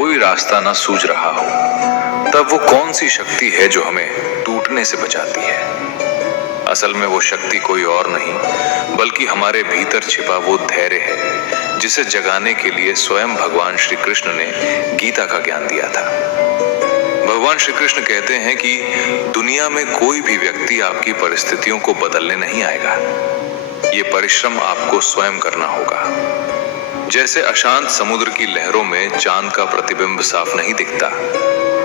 कोई रास्ता ना सूझ रहा हो, तब वो कौन सी शक्ति है जो हमें टूटने से बचाती है? असल में वो शक्ति कोई और नहीं बल्कि हमारे भीतर छिपा वो धैर्य है जिसे जगाने के लिए स्वयं भगवान श्री कृष्ण ने गीता का ज्ञान दिया था। भगवान श्री कृष्ण कहते हैं कि दुनिया में कोई भी व्यक्ति आपकी परिस्थितियों को बदलने नहीं आएगा। ये परिश्रम आपको स्वयं करना होगा। जैसे अशांत समुद्र की लहरों में चांद का प्रतिबिंब साफ नहीं दिखता,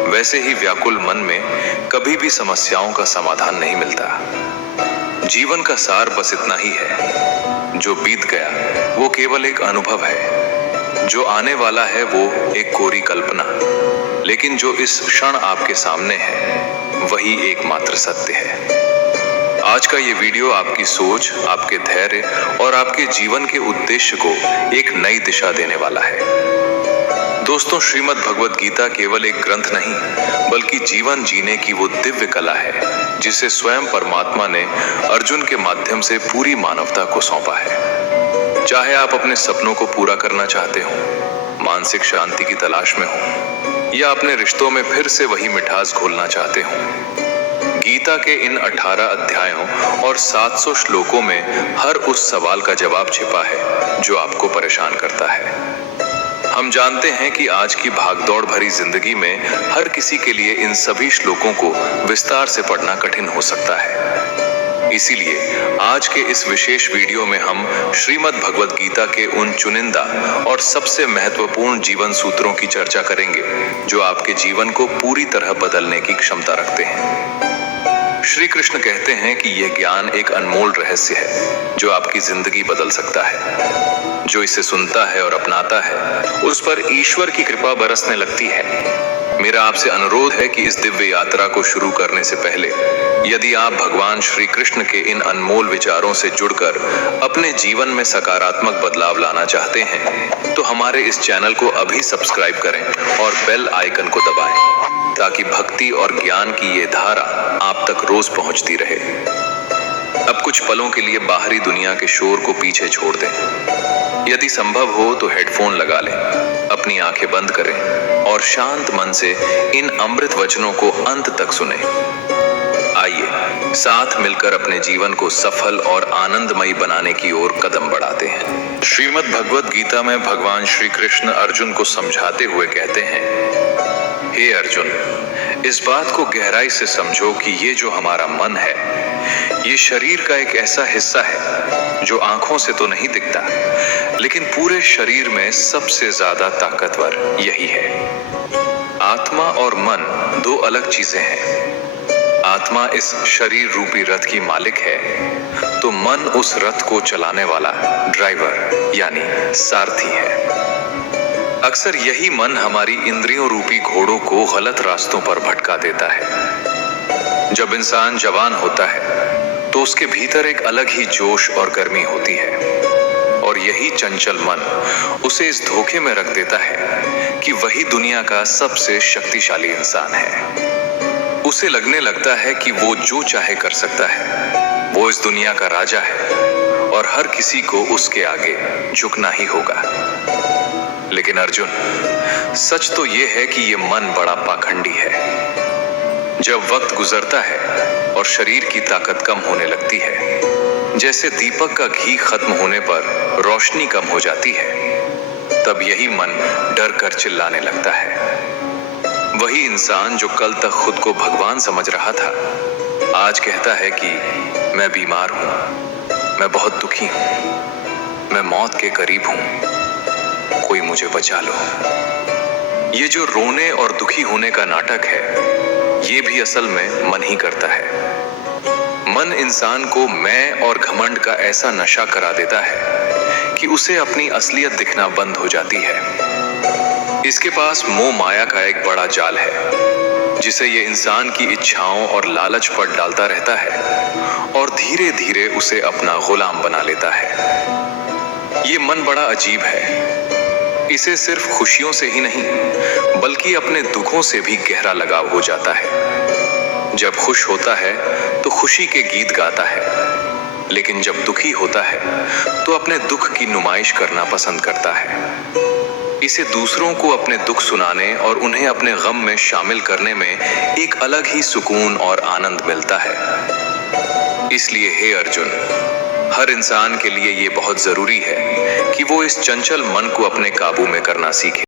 वैसे ही व्याकुल मन में कभी भी समस्याओं का समाधान नहीं मिलता। जीवन का सार बस इतना ही है, जो बीत गया वो केवल एक अनुभव है, जो आने वाला है वो एक कोरी कल्पना, लेकिन जो इस क्षण आपके सामने है वही एकमात्र सत्य है। आज का ये वीडियो आपकी सोच, आपके धैर्य और आपके जीवन के उद्देश्य को एक नई दिशा देने वाला है। दोस्तों, श्रीमद् भगवद गीता केवल एक ग्रंथ नहीं बल्कि जीवन जीने की वो दिव्य कला है जिसे स्वयं परमात्मा ने अर्जुन के माध्यम से पूरी मानवता को सौंपा है। चाहे आप अपने सपनों को पूरा करना चाहते हो, मानसिक शांति की तलाश में हो या अपने रिश्तों में फिर से वही मिठास घोलना चाहते हो, गीता के इन 18 अध्यायों और 700 श्लोकों में हर उस सवाल का जवाब छिपा है जो आपको परेशान करता है। हम जानते हैं कि आज की भागदौड़ भरी जिंदगी में हर किसी के लिए इन सभी श्लोकों को विस्तार से पढ़ना कठिन हो सकता है। इसीलिए आज के इस विशेष वीडियो में हम श्रीमद् भगवद गीता के उन चुनिंदा और सबसे महत्वपूर्ण जीवन सूत्रों की चर्चा करेंगे जो आपके जीवन को पूरी तरह बदलने की क्षमता रखते हैं। श्री कृष्ण कहते हैं कि यह ज्ञान एक अनमोल रहस्य है जो आपकी जिंदगी बदल सकता है। जो इसे सुनता है और अपनाता है, उस पर ईश्वर की कृपा बरसने लगती है। मेरा आपसे अनुरोध है कि इस दिव्य यात्रा को शुरू करने से पहले यदि आप भगवान श्री कृष्ण के इन अनमोल विचारों से जुड़कर अपने जीवन में सकारात्मक बदलाव लाना चाहते हैं, तो हमारे इस चैनल को अभी सब्सक्राइब करें और बेल आइकन को दबाएं, ताकि भक्ति और ज्ञान की ये धारा आप तक रोज पहुंचती रहे। अब कुछ पलों के लिए बाहरी दुनिया के शोर को पीछे छोड़ दें। यदि संभव हो तो हेडफोन लगा लें, अपनी आंखें बंद करें और शांत मन से इन अमृत वचनों को अंत तक सुनें। आइए साथ मिलकर अपने जीवन को सफल और आनंदमयी बनाने की ओर कदम बढ़ाते हैं। श्रीमद् भगवद गीता में भगवान श्री कृष्ण अर्जुन को समझाते हुए कहते हैं, हे अर्जुन, इस बात को गहराई से समझो कि ये जो हमारा मन है, ये शरीर का एक ऐसा हिस्सा है जो आंखों से तो नहीं दिखता, लेकिन पूरे शरीर में सबसे ज्यादा ताकतवर यही है। आत्मा और मन दो अलग चीजें हैं। आत्मा इस शरीर रूपी रथ की मालिक है, तो मन उस रथ को चलाने वाला ड्राइवर यानी सारथी है। अक्सर यही मन हमारी इंद्रियों रूपी घोड़ों को गलत रास्तों पर भटका देता है। जब इंसान जवान होता है तो उसके भीतर एक अलग ही जोश और गर्मी होती है, और यही चंचल मन उसे इस धोखे में रख देता है कि वही दुनिया का सबसे शक्तिशाली इंसान है। उसे लगने लगता है कि वो जो चाहे कर सकता है, वो इस दुनिया का राजा है और हर किसी को उसके आगे झुकना ही होगा। लेकिन अर्जुन, सच तो ये है कि ये मन बड़ा पाखंडी है। जब वक्त गुजरता है और शरीर की ताकत कम होने लगती है, जैसे दीपक का घी खत्म होने पर रोशनी कम हो जाती है, तब यही मन डर कर चिल्लाने लगता है। वही इंसान जो कल तक खुद को भगवान समझ रहा था, आज कहता है कि मैं बीमार हूं, मैं बहुत दुखी हूं, मैं मौत के करीब हूं, कोई मुझे बचा लो। ये जो रोने और दुखी होने का नाटक है, ये भी असल में मन ही करता है। मन इंसान को मैं और घमंड का ऐसा नशा करा देता है कि उसे अपनी असलियत दिखना बंद हो जाती है। इसके पास मोह माया का एक बड़ा जाल है, जिसे ये इंसान की इच्छाओं और लालच पर डालता रहता है और धीरे धीरे उसे अपना गुलाम बना लेता है। ये मन बड़ा अजीब है। इसे सिर्फ खुशियों से ही नहीं बल्कि अपने दुखों से भी गहरा लगाव हो जाता है। जब खुश होता है तो खुशी के गीत गाता है, लेकिन जब दुखी होता है तो अपने दुख की नुमाइश करना पसंद करता है। इसे दूसरों को अपने दुख सुनाने और उन्हें अपने गम में शामिल करने में एक अलग ही सुकून और आनंद मिलता है। इसलिए हे अर्जुन, हर इंसान के लिए ये बहुत जरूरी है कि वो इस चंचल मन को अपने काबू में करना सीखे।